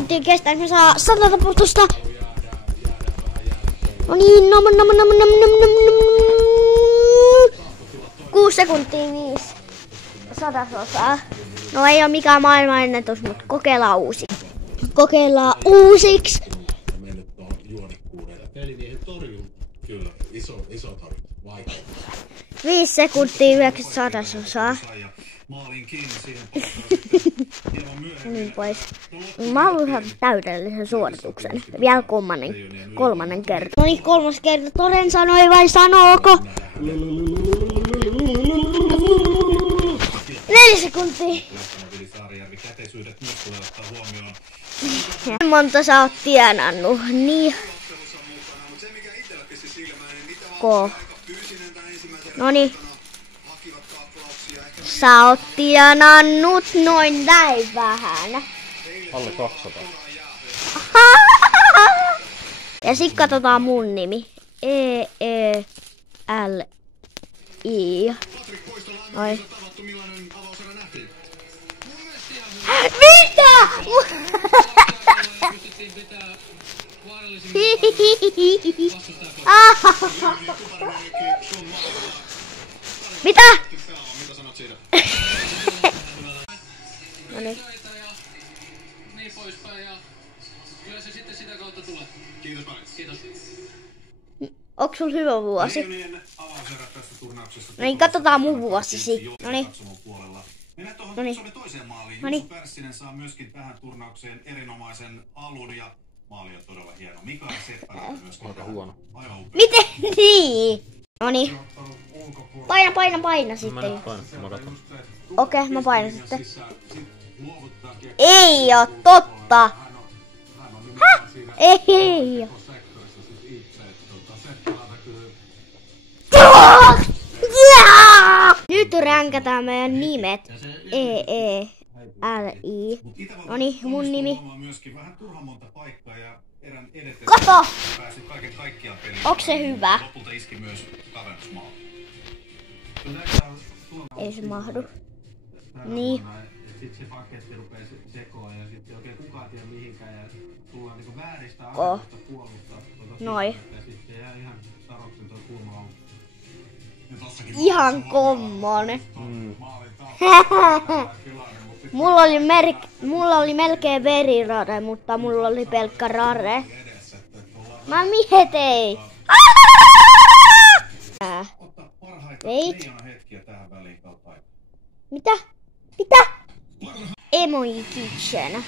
sekuntia kestää, että me saa 100 taputusta. No niin, 6 sekuntia 5 sadasosaa. No ei oo mikään maailmanennätys, mutta kokeillaan uusi. Kokeillaan uusiksi. Pelimiehen torjunta. Kyllä, iso torjunta. Vaikea. 5 sekuntia 9 sadasosaa. Maaliin kiinni siihen. Niin pois. Mä haluan saada täydellisen suorituksen. Vielä kolmannen kerran. No niin, 3. kerta. Toren sanoi vai sanooko? 4 sekuntia. Monta sä oot tienannut? Niin. Noniin. Sä oot tienannut noin näin vähän. Alle 200. Ja sit katsotaan mun nimi. E-E-L-I. Noin. Mitä? Mitä? Noniin. Niin poispäin ja kyllä se sitten sitä kautta tulee. Kiitos paljon. Kiitos. Onks sul hyvä vuosi? No niin, katsotaan mun vuosisi. Noniin. Noniin. Noniin. Pärssinen saa myöskin tähän turnaukseen erinomaisen alun ja maali on todella hieno. Mikael Seppälä myöskin. Aika huono. Miten niin? Noniin. Paina sitten. Okei, mä painan sitten. Ei oo totta! Häh? Ei oo. Yeah! Nyt ränkätään meidän nimet. E-E-L-I. Noniin, mun nimi. Kato! Onks se hyvä? Ei se mahdu. Niin. Sitten se paketti rupee sekoon ja sitten oikein kukaan tiedä mihinkään ja tullaan niinku vääristä asioista puolustaa. Noi. Ja sitten jää ihan saroksen tuo kulma. Ihan kommonen. Mulla oli melkein verirare, mutta mulla oli pelkkä rare. Mä mietin. Wait. Mitä? Emoji Kitchen.